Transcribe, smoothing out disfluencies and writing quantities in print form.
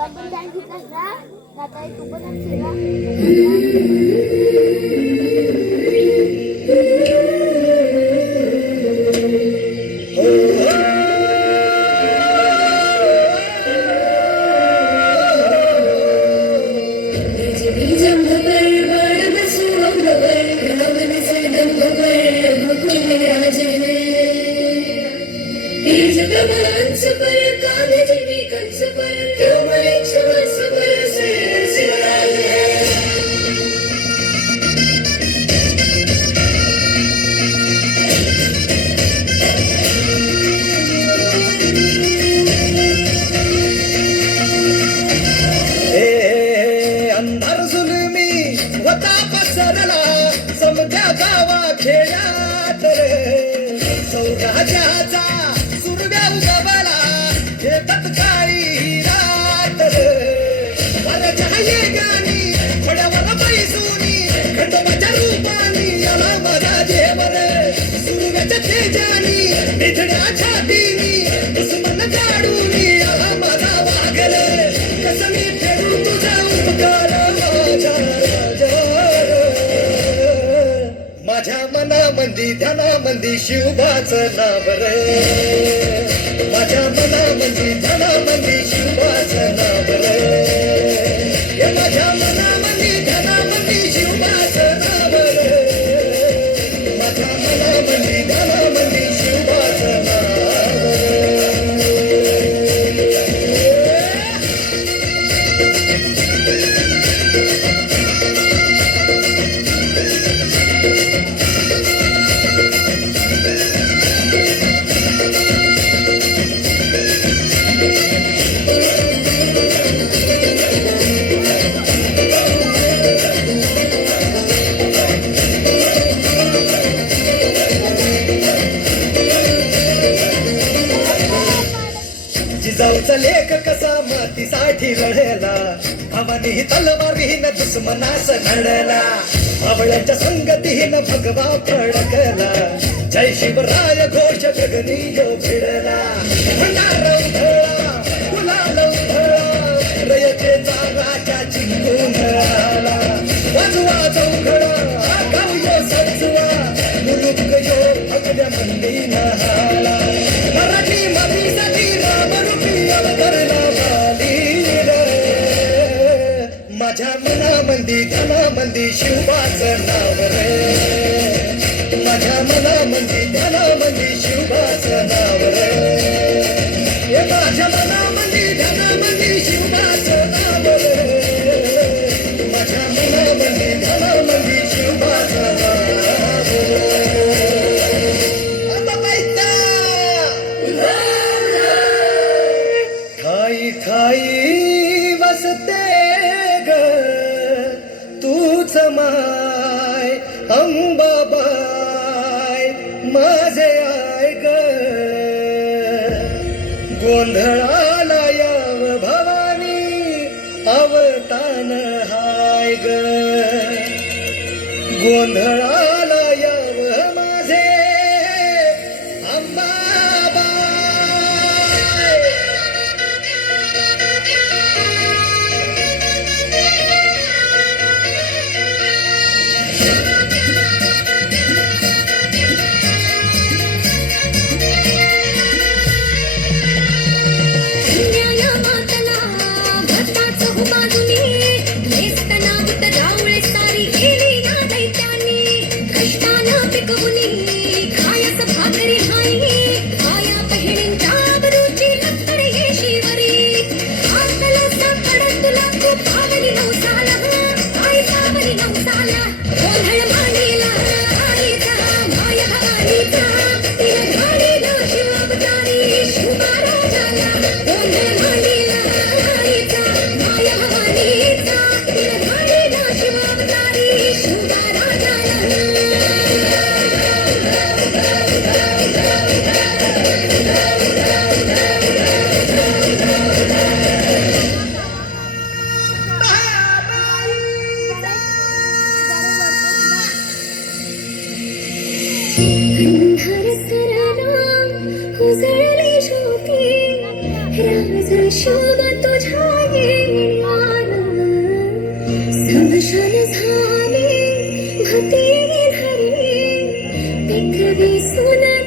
आपण डान्स घेतलास ना आता तू पण आमची ना खेळात सौराजाचा सुरव्या उगवला हे तत्काळी रात वरच्या गाणी फड्यावर पैसुनी खंडोबाच्या रूपानी आला माझा देवर सुरव्याच्या तेजानी निधड्या छातीनी दुश्मन काढूनी आला माझा वाघर कसं मी फेडू तुझा उपकार माझ्या मनामंदी ध्यानामंदी शिवबाचं नाव रे माझ्या मनामंदी ध्यानामंदी शिवबाचं नाव रे हे माझ्या मनामंदी ध्यानामंदी शिवबाचं नाव रे माझ्या मनामंदी ध्यानामंदी शिवबाचं नाव जिजाऊचा लेख कसा मातीसाठी लढला भावानी तलवारीनं दुश्मनास घडला भावळ्याच्या संगतीनं भगवा फडकला जय शिवराय घोष गगनी यो भिडला भंडार उधळला गुलाल उधळला रयतेचा राजा जिंकून आला वाजवा चौघडा गाव यो सजवा मुलुक यो भगव्या मंदीनं हाला मराठी मातीसाठी माझ्या मनामंदी ध्यानामंदी शिवबाचं नाव रे माझ्या मनामंदी ध्यानामंदी शिवबाचं नाव रे हे माझ्या मनामंदी ध्यानामंदी शिवबाचं नाव रे माझ्या मनामंदी ध्यानामंदी शिवबाचं नाव ठाई ठाई वसते ग तूच माय अंबाबाई माझे आय ग गोंधळाला याव भवानी अवतान हाय ग गोंधळाला याव माझे अंबाबाई बाजूनी नेसतना उत रावळे सारी गेली ना दैत्यानी शुभ तुझ्या येण्यान समशान झाले भती धरली पृथ्वी सुन